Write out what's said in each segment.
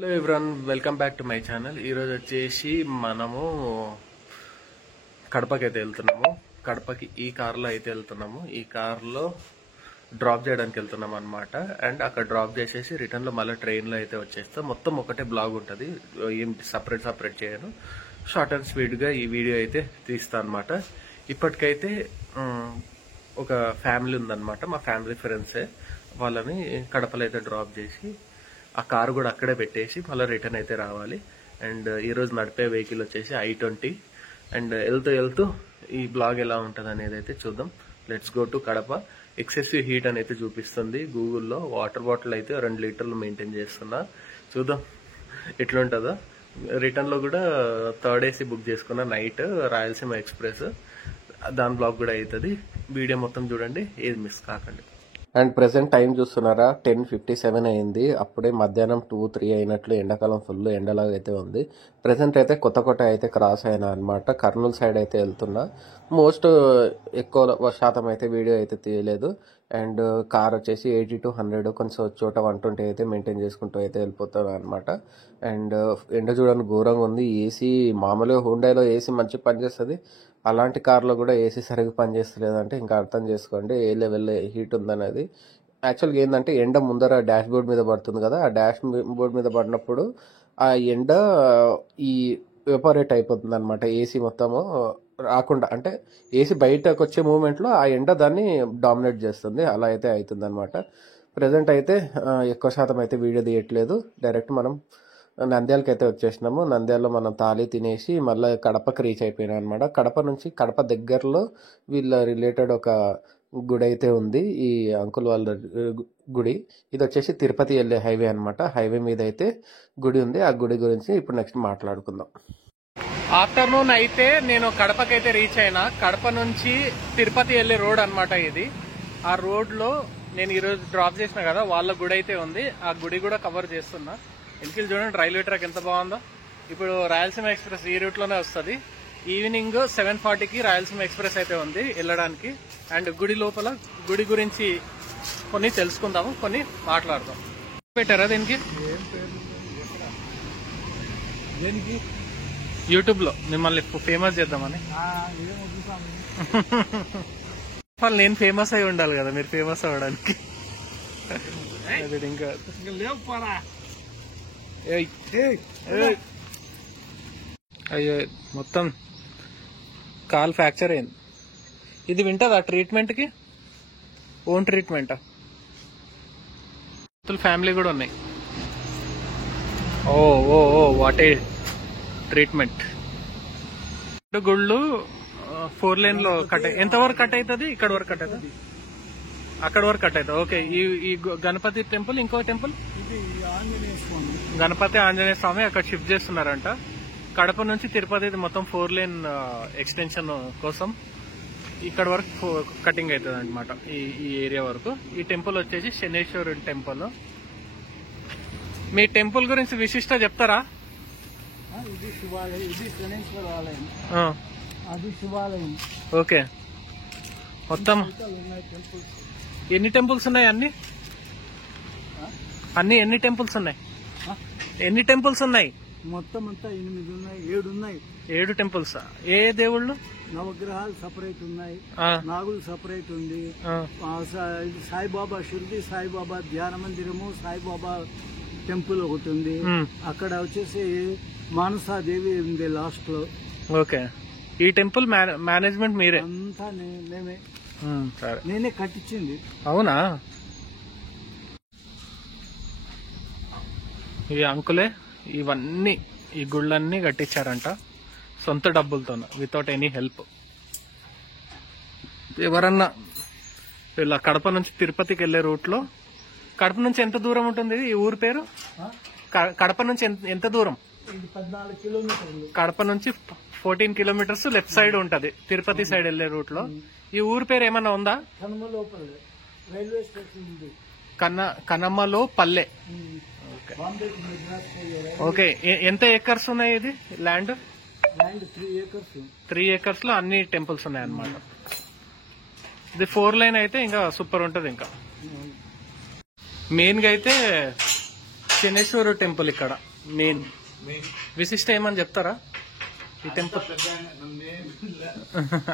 Hello everyone, welcome back to my channel. ఈరోజు వచ్చేసి మనము కడపకి అయితే వెళ్తున్నాము. కడపకి ఈ కార్లో అయితే వెళ్తున్నాము. ఈ కార్లో డ్రాప్ చేయడానికి వెళ్తున్నాం అనమాట. అండ్ అక్కడ డ్రాప్ చేసేసి రిటర్న్లో మళ్ళీ ట్రైన్లో అయితే వచ్చేస్తాం. మొత్తం ఒకటే బ్లాగ్ ఉంటుంది, ఏం సపరేట్ చేయను. షార్ట్ అండ్ స్వీట్గా ఈ వీడియో అయితే తీస్తాను అనమాట. ఇప్పటికైతే ఒక ఫ్యామిలీ ఉందన్నమాట, మా ఫ్యామిలీ ఫ్రెండ్సే. వాళ్ళని కడపలో అయితే డ్రాప్ చేసి ఆ కారు కూడా అక్కడే పెట్టేసి మళ్ళీ రిటర్న్ అయితే రావాలి. అండ్ ఈరోజు నడిపే వెహికల్ వచ్చేసి I-20. అండ్ వెళ్తూ ఈ బ్లాగ్ ఎలా ఉంటుంది అనేది అయితే చూద్దాం. Let's go to Kadapa. Excessive heat అని అయితే చూపిస్తుంది గూగుల్లో. వాటర్ బాటిల్ అయితే 2 లీటర్లు మెయింటైన్ చేస్తున్నా. చూద్దాం ఎట్లుంటుందో. రిటర్న్లో కూడా 3rd AC బుక్ చేసుకున్నా నైట్, రాయలసీమ ఎక్స్ప్రెస్. దాని బ్లాగ్ కూడా అవుతుంది. వీడియో మొత్తం చూడండి, ఏది మిస్ కాకండి. అండ్ ప్రెసెంట్ టైం చూస్తున్నారా, 10:57 అయింది. అప్పుడే మధ్యాహ్నం 2-3 అయినట్లు. ఎండాకాలం ఫుల్ ఎండలాగా అయితే ఉంది. ప్రెసెంట్ అయితే కొత్త అయితే క్రాస్ అయినా అనమాట. కర్నూలు సైడ్ అయితే వెళ్తున్నా. మోస్ట్ ఎక్కువ శాతం అయితే వీడియో అయితే తీయలేదు. అండ్ కార్ వచ్చేసి 80 to 100, కొంచెం చోట 120 అయితే మెయింటైన్ చేసుకుంటూ అయితే వెళ్ళిపోతాను అనమాట. అండ్ ఎండ చూడడానికి ఘోరంగా ఉంది. ఏసీ మామూలుగా హుండాయిలో ఏసీ మంచిగా పనిచేస్తుంది, అలాంటి కార్లో కూడా ఏసీ సరిగ్గా పనిచేస్తలేదు అంటే ఇంకా అర్థం చేసుకోండి ఏ లెవెల్లో హీట్ ఉందనేది. యాక్చువల్గా ఏంటంటే ఎండ ముందర డాష్ బోర్డ్ మీద పడుతుంది కదా, ఆ డాష్ బోర్డ్ మీద పడినప్పుడు ఆ ఎండ ఈ ఎవాపరేట్ అయిపోతుంది అనమాట. ఏసీ మొత్తము రాకుండా, అంటే ఏసీ బయటకు వచ్చే మూమెంట్లో ఆ ఎండ దాన్ని డామినేట్ చేస్తుంది. అలా అయితే అవుతుంది అనమాట. ప్రజెంట్ అయితే ఎక్కువ శాతం అయితే వీడియో తీయట్లేదు. డైరెక్ట్ మనం నంద్యాలకి అయితే వచ్చేసినాము. నంద్యాలలో మనం తాళి తినేసి మళ్ళీ కడపకి రీచ్ అయిపోయినాం అనమాట. కడప నుంచి కడప దగ్గరలో వీళ్ళ రిలేటెడ్ ఒక గుడి అయితే ఉంది, ఈ అంకుల్ వాళ్ళ గుడి. ఇది వచ్చేసి తిరుపతి వెళ్ళే హైవే అనమాట. హైవే మీద అయితే గుడి ఉంది. ఆ గుడి గురించి ఇప్పుడు నెక్స్ట్ మాట్లాడుకుందాం. ఆఫ్టర్నూన్ అయితే నేను కడపకి అయితే రీచ్ అయినా. కడప నుంచి తిరుపతి వెళ్ళే రోడ్ అనమాట ఇది. ఆ రోడ్లో నేను ఈరోజు డ్రాప్ చేసిన కదా, వాళ్ళ గుడి అయితే ఉంది. ఆ గుడి కూడా కవర్ చేస్తున్నా. వెనకాల చూడండి రైల్వే ట్రాక్ ఎంత బాగుందో. ఇప్పుడు రాయలసీమ ఎక్స్ప్రెస్ ఈ రూట్లోనే వస్తుంది. ఈవినింగ్ 7:40కి రాయలసీమ ఎక్స్ప్రెస్ అయితే ఉంది వెళ్ళడానికి. అండ్ గుడి లోపల గుడి గురించి కొన్ని తెలుసుకుందాము, కొన్ని మాట్లాడదాం. పెట్టారా దీనికి యూట్యూబ్ లో మిమ్మల్ని ఫేమస్ చేద్దామని. నేను ఫేమస్ అయి ఉండాలి కదా, మీరు ఫేమస్ అవ్వడానికి. ఇంకా అయ్యో మొత్తం కాల్ ఫ్రాక్చర్ అయింది. ఇది వింటదా ట్రీట్మెంట్ కి? ఓన్ ట్రీట్మెంటా? ఫ్యామిలీ కూడా ఉన్నాయి. ఓ ఓ ఓ వాట్ ఏ ట్రీట్మెంట్. గుళ్ళు 4 lane లో కట్. ఎంత వరకు కట్ అవుతుంది? ఇక్కడ వరకు కట్ అవుతుంది, అక్కడ వరకు కట్ అవుతుంది. ఓకే. ఈ గణపతి టెంపుల్, ఇంకో టెంపుల్ గణపతి ఆంజనేయ స్వామి అక్కడ షిఫ్ట్ చేస్తున్నారంట. కడప నుంచి తిరుపతి మొత్తం 4 lane ఎక్స్టెన్షన్ కోసం ఇక్కడ వరకు కటింగ్ అవుతుంది అనమాట, ఈ ఏరియా వరకు. ఈ టెంపుల్ వచ్చేసి శనేశ్వరుని టెంపుల్. మీ టెంపుల్ గురించి విశిష్ట చెప్తారా? ఇది శివాలయం, ఇది శనేశ్వర ఆలయం, అది శివాలయం. ఓకే. మొత్తం ఎన్ని టెంపుల్స్ ఉన్నాయి? అన్ని ఎన్ని టెంపుల్స్ ఉన్నాయి? ఎన్ని టెంపుల్స్ ఉన్నాయి? మొత్తం అంతా 8 ఉన్నాయి, 7 ఉన్నాయి. 7 టెంపుల్స్. ఏ దేవుళ్ళు? నవగ్రహాలు సపరేట్ ఉన్నాయి, నాగులు సపరేట్ ఉంది. సాయిబాబా షిర్డి సాయిబాబా ధ్యాన మందిరము, సాయిబాబా టెంపుల్ ఒకటి ఉంది. అక్కడ వచ్చేసి మానసాదేవి ఉంది లాస్ట్ లో. ఓకే. ఈ టెంపుల్ మేనేజ్మెంట్ మీరే? అంతా మేమే, నేనే కట్టించింది. అవునా? ఈ అంకులే ఇవన్నీ, ఈ గుళ్ళన్నీ కట్టించారంట సొంత డబ్బులతో, వితౌట్ ఎనీ హెల్ప్. ఎవరన్నా ఇలా కడప నుంచి తిరుపతికి వెళ్లే రూట్ లో, కడప నుంచి ఎంత దూరం ఉంటుంది ఈ ఊరు పేరు? కడప నుంచి ఎంత దూరం? 14 కిలోమీటర్లు. కడప నుంచి 14 kilometers లెఫ్ట్ సైడ్ ఉంటది, తిరుపతి సైడ్ వెళ్లే రూట్ లో. ఈ ఊరు పేరు ఏమన్నా ఉందా? రైల్వే స్టేషన్ ఉంది, కనమలో పల్లె. ఓకే. ఎంత ఏకర్స్ ఉన్నాయి ఇది ల్యాండ్? 3 acres లో అన్ని టెంపుల్స్ ఉన్నాయి అన్నమాట. ఇది 4 lane అయితే ఇంకా సూపర్ ఉంటది. ఇంకా మెయిన్ గా అయితే శనేశ్వర టెంపుల్ ఇక్కడ మెయిన్ విశిష్ట ఏమని చెప్తారా ఈ టెంపుల్?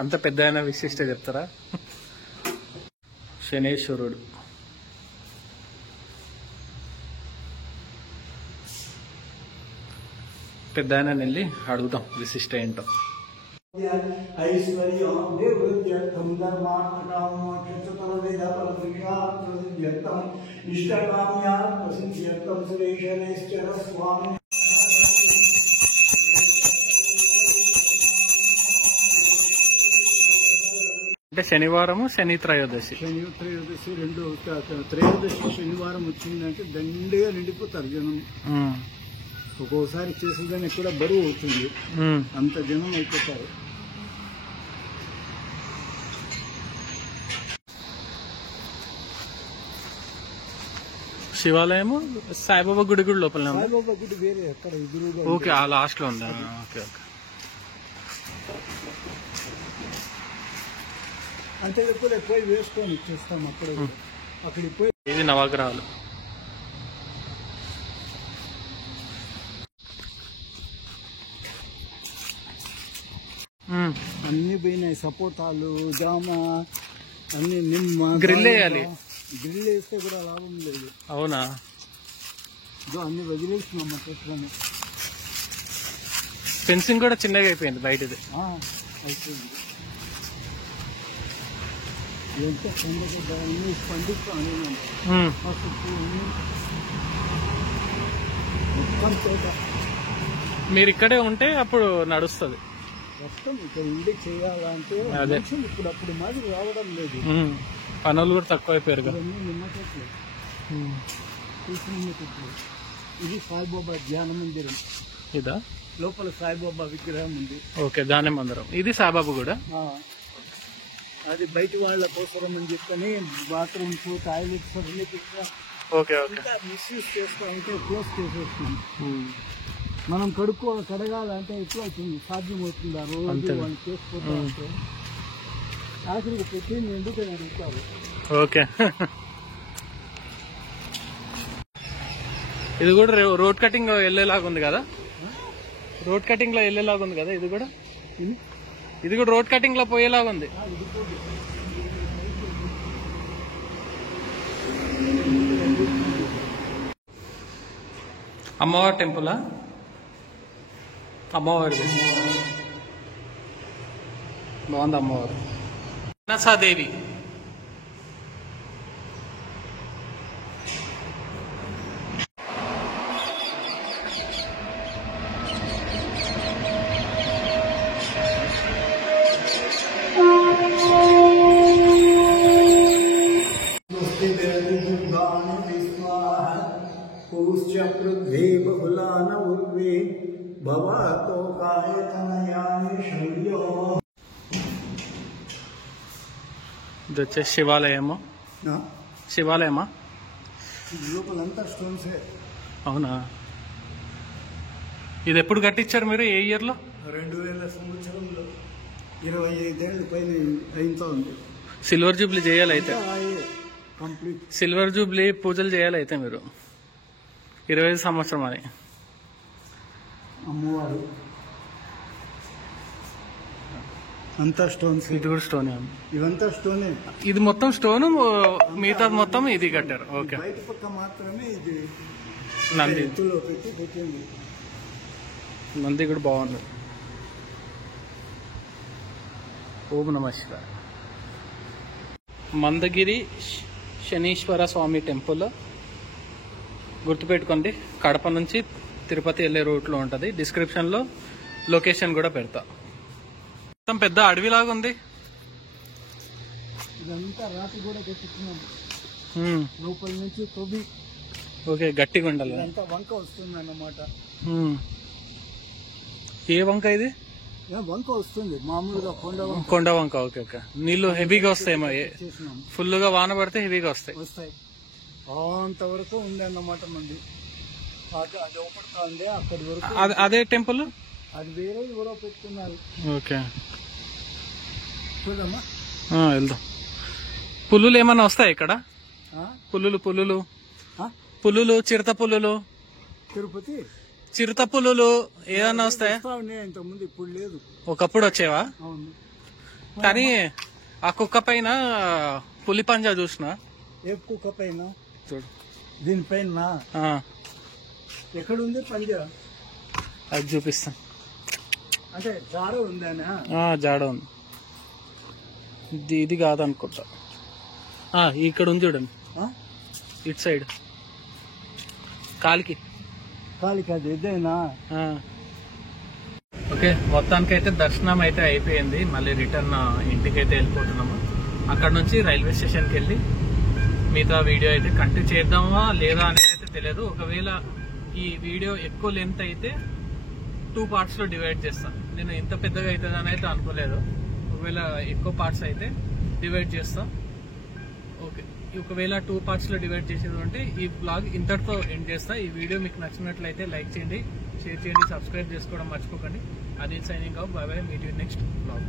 అంత పెద్ద విశిష్ట చెప్తారా? శనేశ్వరుడు పెద్ద ఆయన వెళ్ళి అడుగుదాం విశిష్ట ఏంటో. అంటే శనివారము శని త్రయోదశి రెండు త్రయోదశి శనివారం వచ్చిందంటే దండిగా నిండిపోతారు జనం. ఒక్కోసారి చేసేదాన్ని కూడా బరువు అవుతుంది, అంత జనం అయిపోతారు. శివాలయము సాయిబాబా గుడి కూడా లోపల. సాయిబాబా గుడి వేరే అక్కడ ఎదురుగా. ఓకే, ఆ లాస్ట్ లో ఉందా? Okay okay. అంటే ఎప్పుడు పోయి వేసుకొని ఇచ్చేస్తాం అక్కడికి పోయి. ఇది నవగ్రహాలు. అన్ని పోయినాయి, సపోటాలు, జామ, అన్ని నిమ్మ. గ్రిల్ వేయాలి. గ్రిల్ వేస్తే కూడా లాభం లేదు. అవునా? అన్ని వదిలేసినాం చెట్లని. ఫెన్సింగ్ కూడా చిన్నగా అయిపోయింది బయటది. అయిపోయింది. ఎంత పండిస్తాను మీరు ఇక్కడే ఉంటే అప్పుడు నడుస్తుంది. కష్టం ఇక్కడ ఉండి చేయాలంటే ఇప్పుడు అప్పుడు మాదిరి రావడం లేదు. పనులు కూడా తక్కువ అయిపోయారు కదా. నిమ్మ చెట్లు, ఇది సాయిబాబా ధ్యాన మందిరం. ఇదా? లోపల సాయిబాబా విగ్రహం ఉంది. ఓకే, ధ్యాన మందిరం. ఇది సాయిబాబా కూడా. అది బయట వాళ్ళ కోసరం అని చెప్పని బాత్రూమ్స్, టాయిలెట్స్ అన్ని ఓకే ఓకే మిస్యూజ్ చేస్తా ఉంటే క్లోజ్ చేసేస్తున్నాం. మనం కడగాలంటే ఎట్లా అవుతుంది, సాధ్యమవుతుంది? ఆ రోజు వాళ్ళు చేసుకోవడం అంటే ఆఖరికి పెట్టింది ఎందుకు అడుగుతారు. ఓకే. ఇది కూడా రోడ్ కటింగ్ లో వెళ్ళేలాగా ఉంది కదా. రోడ్ కటింగ్ లో వెళ్ళేలాగా ఉంది కదా. ఇది కూడా రోడ్ కటింగ్ లో పోయేలాగా ఉంది. అమ్మవారి టెంపులా? అమ్మవారిది బాగుంది. అమ్మవారు మనసాదేవి. పృథ్వీ బహుళాన ఉర్వే భవతో కాయతనయాని శౌర్యో. ఇది వచ్చే శివాలయము. శివాలయమా? లోపలంతా స్టోన్సే. అవునా? ఇది ఎప్పుడు కట్టించారు మీరు? ఏ ఇయర్ లో? 2000 సంవత్సరంలో. 25 ఏళ్ళు పైన అయితా ఉంది. సిల్వర్ జూబ్లీ చేయాలి అయితే. కంప్లీట్ సిల్వర్ జూబ్లీ పూజలు చేయాలి అయితే మీరు. 25 సంవత్సరం అని. అమ్మవారు అంతా స్టోన్స్. ఇది కూడా స్టోన్. ఇవంతా స్టోనే. ఇది మొత్తం స్టోన్, మిగతా మొత్తం ఇది కట్టారు. ఓకే. బయట పక్క మాత్రమే ఇది నంది ఎత్తులో పెట్టింది. నంది కూడా బాగుంది. ఓం నమః శివాయ. మందగిరి శనీశ్వర స్వామి టెంపుల్ గుర్తుపెట్టుకోండి. కడప నుంచి తిరుపతి వెళ్ళే రూట్లో ఉంటుంది. డిస్క్రిప్షన్లో లొకేషన్ కూడా పెడతా. మొత్తం పెద్ద అడవిలాగా ఉంది. ఇదంతా రాతి కూడా కట్టించున్నాం లోపల నుంచి తొవ్వి. ఓకే, గట్టిగా ఉండాలి. ఇదంతా వంక వస్తుంది అన్నమాట. ఏ వంక ఇది? వంక వస్తుంది మామూలుగా కొండ వంక. Okay okay. నీళ్లు హెవీగా వస్తాయేమో, ఫుల్ గా వాన పడితే హెవీగా వస్తాయి. అంతవరకు ఉంది అన్నమాట మంది. అది ఒకటి అక్కడి వరకు. అదే టెంపుల్ అది వేరే ఎవరో పెట్టుకున్నారు. ఓకే, చూడమ్మా వెళ్దాం. పులులు ఏమన్నా వస్తాయి ఇక్కడ? పులులు చిరత పులులు తిరుపతి చిరుత పులులు ఏదన్నా వస్తాయా? వస్తా ఉన్నాయి ఇంతకుముందు, ఇప్పుడు లేదు. ఒకప్పుడు వచ్చేవా? అవును. కానీ ఆ కుక్క పైన పులి పంజా చూసిన. ఏ కుక్క పైన? చూడు దీనిపైన ఎక్కడుంది పంజా? అది చూపిస్తాను. అంటే జాడ ఉందానా? జాడ ఉంది. ఇది కాదనుకుంటా. ఇక్కడ ఉంది చూడండి, ఇటు సైడ్ కాలికి అది ఇదేనా? ఓకే, మొత్తానికి అయితే దర్శనం అయితే అయిపోయింది. మళ్ళీ రిటర్న్ ఇంటికి అయితే వెళ్ళిపోతున్నాము. అక్కడ నుంచి రైల్వే స్టేషన్కి వెళ్ళి మిగతా వీడియో అయితే కంటిన్యూ చేద్దామా లేదా అనేది అయితే తెలియదు. ఒకవేళ ఈ వీడియో ఎక్కువ లెంత్ అయితే 2 parts లో డివైడ్ చేస్తాను. నేను ఇంత పెద్దగా అవుతుందని అయితే అనుకోలేదు. ఒకవేళ ఎక్కువ పార్ట్స్ అయితే డివైడ్ చేస్తా. ఓకే, ఒకవేళ 2 parts లో డివైడ్ చేసేది అంటే ఈ బ్లాగ్ ఇంతటితో ఎండ్ చేస్తా. ఈ వీడియో మీకు నచ్చినట్లయితే లైక్ చేయండి, షేర్ చేయండి, సబ్స్క్రైబ్ చేసుకోవడం మర్చిపోకండి. అది signing off. By by, meet you next blog.